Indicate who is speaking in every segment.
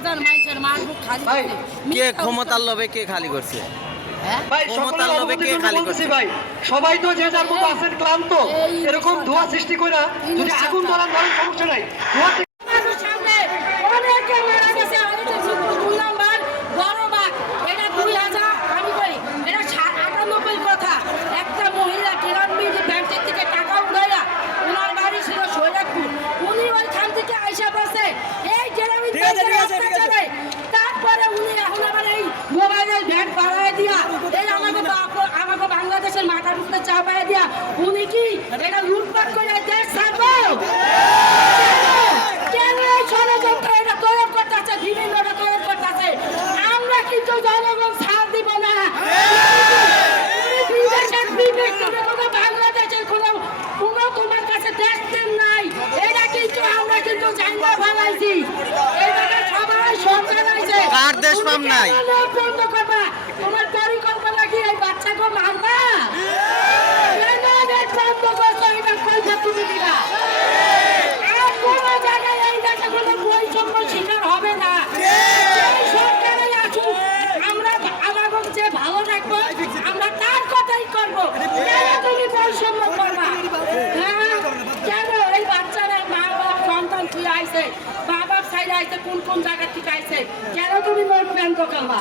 Speaker 1: হাজার মানুষের মারবো খালি
Speaker 2: কে ক্ষমতার লোভে কে খালি করছে?
Speaker 1: হ্যাঁ?
Speaker 3: ভাই
Speaker 2: ক্ষমতার
Speaker 3: সকলের
Speaker 2: লোভে কে
Speaker 3: জন্য
Speaker 2: খালি
Speaker 3: বলতেছি ভাই। সবাই তো যে যার মতো আছেন ক্লান্ত। এরকম। ধোয়া সৃষ্টি করে যদি আগুন ধরার ধরেন সমস্যা নাই। ধোয়া
Speaker 1: চাপায় দিয়া উনি কি এটা লুটপাট করে দেশ ছাড়বো? কেন এই ষড়যন্ত্র এটা তৈরি করতেছে বিভিন্নটা তৈরি করতেছে আমরা কিন্তু জনগণ ছাড় দিব না। বিদেশের বিবেক করে কোনো বাংলাদেশের কোনো কোনো তোমার কাছে দেখতেন নাই। এটা কিন্তু আমরা কিন্তু জানলা ভালাইছি এইটাকে সবাই সরকার আছে।
Speaker 2: কার দেশ পাম নাই?
Speaker 1: বন্ধ করবা তোমার পরিকল্পনা কি এই বাচ্চাকে মারবা কেন নেট বন্ধ করছ এটা কইছে তুমি দিবা আর কোনো জায়গায় এই দেশে কোনো বৈষম্য শিকার হবে না যেই সরকারে আসুক, আমরা আমাদের যে ভালো রাখব আমরা তার কথাই করব কেন তুমি বৈষম্য করবা হ্যাঁ কেন এই বাচ্চারা মা বাপ সন্তান তুই আইছে মা বাপ সাইড আইছে কোন কোন জায়গা থেকে আইছে কেন তুমি ব্যান করবা?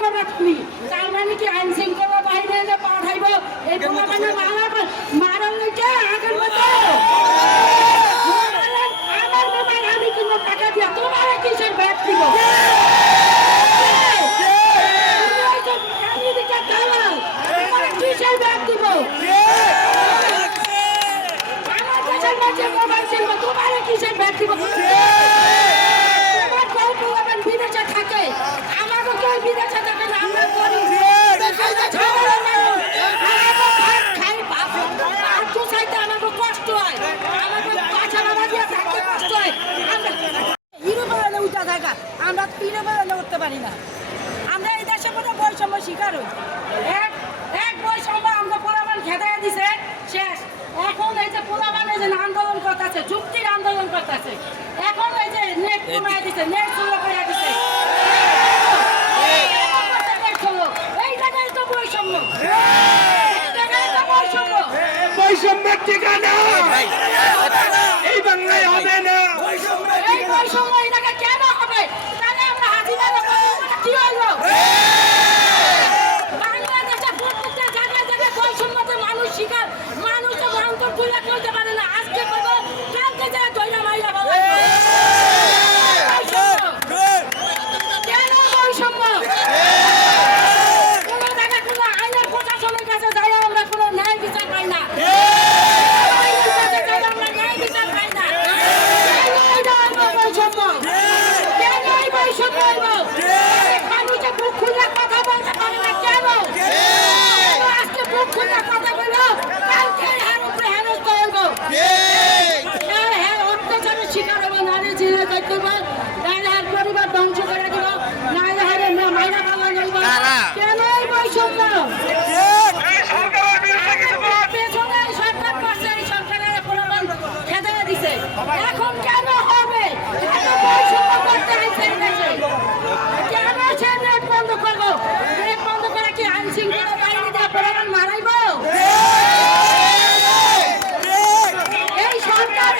Speaker 1: করবা তুমি? তার মানে কি আইন শৃঙ্খলা বাইরে এনে পাঠাইব, এই মানে মারা মারার লেগে আগের মতো? আমার কিসের আবার বিদেশে থাকে। আমাকে কেউ বিদেশে থাকে না আমরা করি। আমরা উঠতে পারি না। আমরা এই দেশে কোনো বৈষম্য শিকার হই। এক এক বৈষম্য আমরা পোলাবান খেতে দিছে। শেষ। এখন এই যে পোলাবান এই যে আন্দোলন করতেছে আন্দোলন করতেছে এখন এই যে নেট কমায় দিছে নেট শুরু করে দিছে। এই জায়গায় তো বৈষম্য। এই জায়গায় তো বৈষম্য।
Speaker 3: বৈষম্যের ঠিকানা। এই বাংলায় হবে না।
Speaker 1: এই বৈষম্য এটাকে কেন হবে? তাহলে আমরা হাজিরা দেবো কি হলো বাংলাদেশে প্রত্যেকটা জায়গায় জায়গায় বৈষম্যতে মানুষ শিকার মানুষ তো ভয়ঙ্কর খুলে করতে পারে না আজকে করব কালকে যায় দইরা মাইরা বাবা কেন বৈষম্য কোনো জায়গায় কোনো আইনের প্রশাসনের কাছে যাই আমরা কোনো ন্যায় বিচার পাই না আইনের কাছে যাই আমরা ন্যায় বিচার পাই না কেন এটা হইবো বৈষম্য? কেন এই বৈষম্য হইবো? মানুষে বুক খুলে কথা বলতে পারে না কেন? কেন আজকে বুক খুলে কথা বলল? কালকে এর উপরে হেনস্থা হইবো। হ্যাঁ, হ্যাঁ, অত্যাচারের শিকার হব, নারী ছেড়ে যাইতে হবে, নাহলে আর পরিবার ধ্বংস করে দিব, নাহলে হারে মা- মাইরা ফেলা যাইব।
Speaker 2: কারা?
Speaker 1: কেন এই বৈষম্য? পেছনে সরকার করছে, এই সরকারের প্রমাণ খেতে দিছে। এখন কেন হবে? এত বৈষম্য করতে হইছে এই দেশে। কেন সে নেট বন্ধ করব? নেট বন্ধ করে কি আইন শৃঙ্খলা বাহিনী দিয়ে প্রমাণ মারাইবো? এই সরকার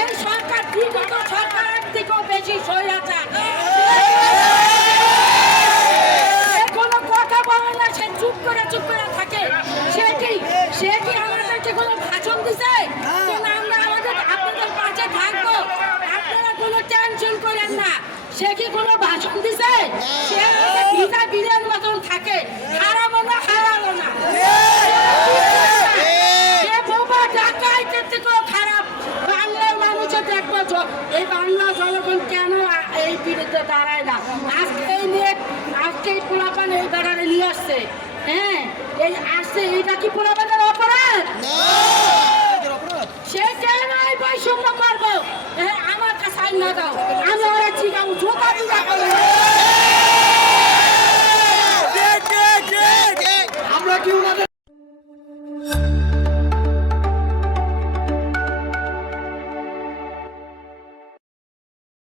Speaker 1: এই সরকার বিগত সরকারের থেকেও বেশি স্বৈরাচার সে কোনো কথা বলে না সে চুপ করে চুপ করে থাকে সে কি সে কি আমাদেরকে কোনো ভাষণ দিছে যে না, আমরা আমাদের আপনাদের পাশে থাকব আপনারা কোনো টেনশন করেন না সে কি কোনো ভাষণ দিছে সে ভিজা বিলের মতন থাকে। হারাবো না হারাবো না। সে বোবা থেকেও খারাপ। বাংলার মানুষের দেখব এই বাংলা জনগণ কেন এই বিরুদ্ধে দাঁড়ায় না? আজকে এই নিয়ে আজকে এই পোলাপান এই নিয়ে আসছে। হ্যাঁ এই আসছে এটা কি পোলাপানের অপরাধ? সে কেন এই বৈষম্য করব? আমার কাছে আইন না দাও। আমি ওরা চিকাবো জোতা করব